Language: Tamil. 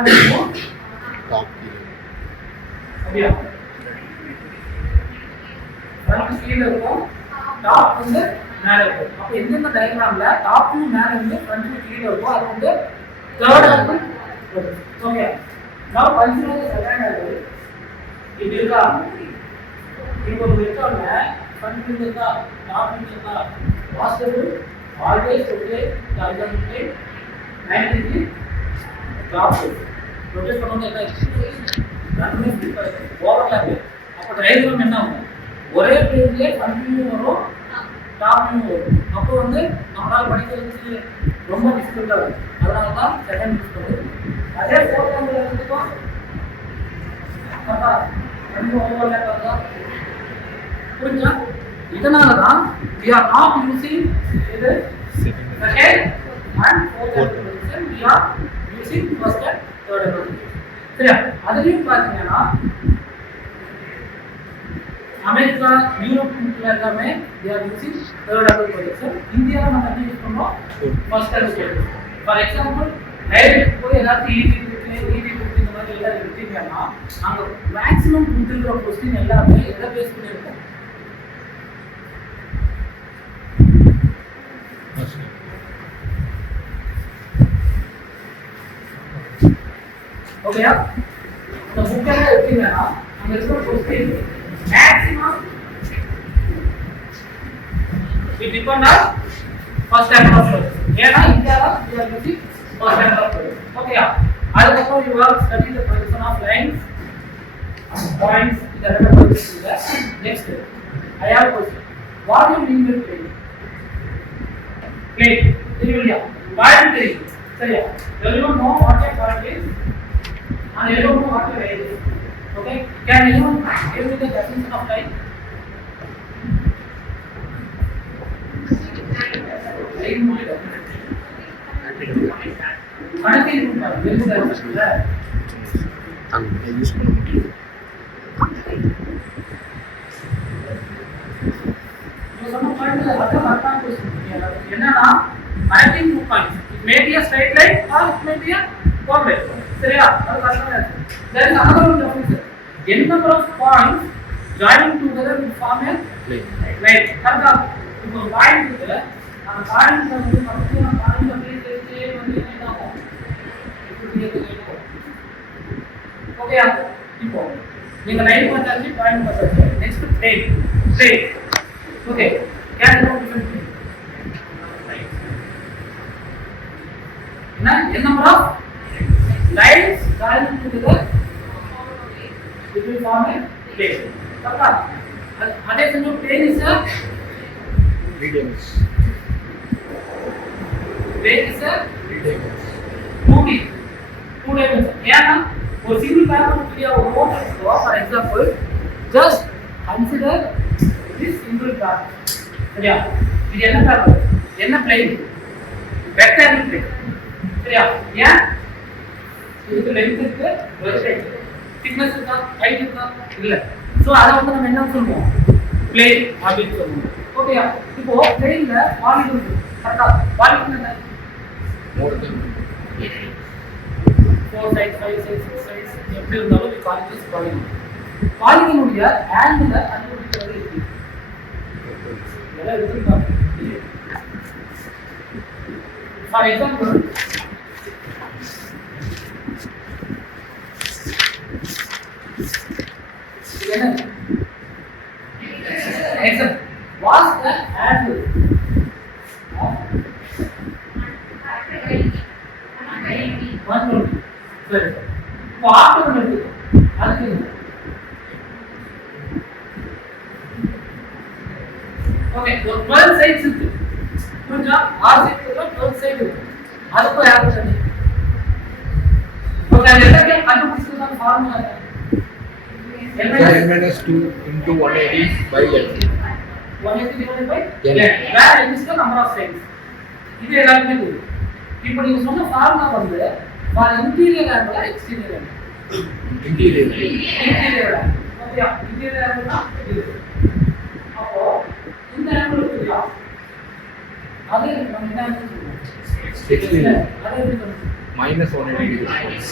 மேல இருக்கும், அப்படியா? ஃப்ரண்ட் கீழ இருக்கும், டாப் வந்து மேல இருக்கும். அப்ப எந்தெந்த டயகிராம்ல டாப் வியூ மேல இருந்து ஃப்ரண்ட் வியூ கீழ இருக்கும், அது வந்து தேர்ட் ஆங்கிள். ஓகே, நான் கன்சிடர் செகண்ட் ஆங்கிள். இது இருக்கா? இப்போ ஒரு வெக்டர்ல ஃப்ரண்ட் வியூ இருக்கா, டாப் வியூ இருக்கா, வாஸ்தவு always okay target 90 degree top rotate பண்ணனும். என்ன ரெண்டுமே ஓவர்லாப். அப்ப டயகிராம் என்ன ஆகும்? ஒரே பிளேன்லயே ஃப்ரண்ட் வியூ வரும், டாப் வியூ வரும். அப்போ வந்து நம்மளால படிக்கிறதுக்கு ரொம்ப டிஃபிகல்ட்டா இருக்கும். அதனால தான் செகண்ட் யூஸ் பண்ணுறது. அதே ஃபோர்த் ஆங்கிள் எடுத்துக்கோ, கரெக்டா ரெண்டு ஓவர்லாப் ஆகுதா? புரிஞ்சா? இதனால தான் we are not using இது second and fourth angle position, we are using first and third angle position. சரியா? அதுலயும் பாத்தீங்கன்னா அமெரிக்கா, யூரோப் எல்லாமே they are using third angle position. இந்தியால நம்ம என்ன யூஸ் பண்றோம்? first angle position. For example direct போய் எல்லாத்தையும் ஈடி இந்த மாதிரி எல்லாம் எடுத்தீங்கன்னா அங்க மேக்ஸிமம் கொடுத்துருக்கிற கொஸ்டின் எல்லாமே எதை பேஸ் பண்ணியிருக்கோம்? ஓகேயா? இந்த புக்கெல்லாம் எடுத்தீங்கன்னா அங்க இருக்கிற question maximum it depend on first angle of study. ஏன்னா இந்தியால we are using first angle of study. ஓகேயா? அதுக்கப்புறம் you have studied the position of lines, points, இதெல்லாம் படிச்சிருக்கீங்க. Next I have a question. What do you mean by plane? Plane தெரியலையா? point தெரியும். சரியா? everyone know what a point is and everyone know what a line is. Okay, can anyone give me the definition of line? line மூலமா கணக்கு இருக்குங்க. வெறும் இல்ல அங்க யூஸ் பண்ண முடியும். என்னன்னா connecting two points, it may be a straight line or it may be a curved line. சரியா? அது கரெக்ட்டா இருக்கு. there is another one definition, n number of points joining together will form a line. கரெக்ட்டா? இப்போ பாயிண்ட் இருக்கு, அந்த பாயிண்ட் வந்து பக்கத்துல பாயிண்ட் அப்படியே சேர்த்து வந்து என்ன ஆகும்? இப்படி இருக்கும். ஓகேயா? இப்போ நீங்க லைன் பார்த்தாச்சு, பாயிண்ட் பார்த்தாச்சு. Next plane. Plane. Okay, can you different plane? என்ன number of lines joining together it will form a plane. கரெக்ட்டா? அதே சமயம் plane is a medium. Plane is a medium. 2D. 2 dimension. ஏன்னா ஒரு சிங்கிள் பேப்பர் உடைய ஒரு நோட் எடுத்துக்கோ. For example just consider this single paper. சரியா? இது என்ன பேப்பர்? என்ன பிளேன்? Rectangle plane. சரியா? ஏன் இதுக்கு லெந்த் இருக்கு, breadth இருக்கு, thickness இருக்கா, height இருக்கா? இல்ல. சோ அத வந்து நம்ம என்ன சொல்லுவோம்? பிளேன் அப்படின்னு சொல்லுவோம். ஓகேயா? இப்போ பிளேன்ல பாலிகன் இருக்கு. கரெக்ட்டா? பாலிகன் என்ன? மோர் தென் 4 sides, 5 sides, 6 sides எப்படி இருந்தாலும் we call it as polygon. Polygon உடைய ஆங்கிள் கண்டுபிடிக்கிறது எப்படி? இதெல்லாம் இருக்குதா? For example example, what's the angle of 120? சரி, இப்போ ஆர்டர் எடுத்துக்கோ. அதுக்கு ஓகே, ஒரு 12 சைட்ஸ் இருக்கு. புரிஞ்சா? ஆர் சைடுல 12 சைடு இருக்கு. அதுக்கு ஆர்டர் பண்ணி ஓகே, அது எல்லாத்தையும் கண்டுபிடிச்சதுதான் ஃபார்முலா என்ன? n minus 2 into 180 by n. 180 divided by n. Where n is the number of sides. இது எல்லாமே தெரியும். இப்போ நீங்க சொன்ன ஃபார்முலா வந்து for interior angle or exterior angle? Interior angle. Okay, interior angle தான் இது. அப்போ இந்த angle இருக்குயா? அது நம்ம என்ன சொல்லுவோம்? 60 அது எப்படி சொல்லுங்க minus 180 degrees.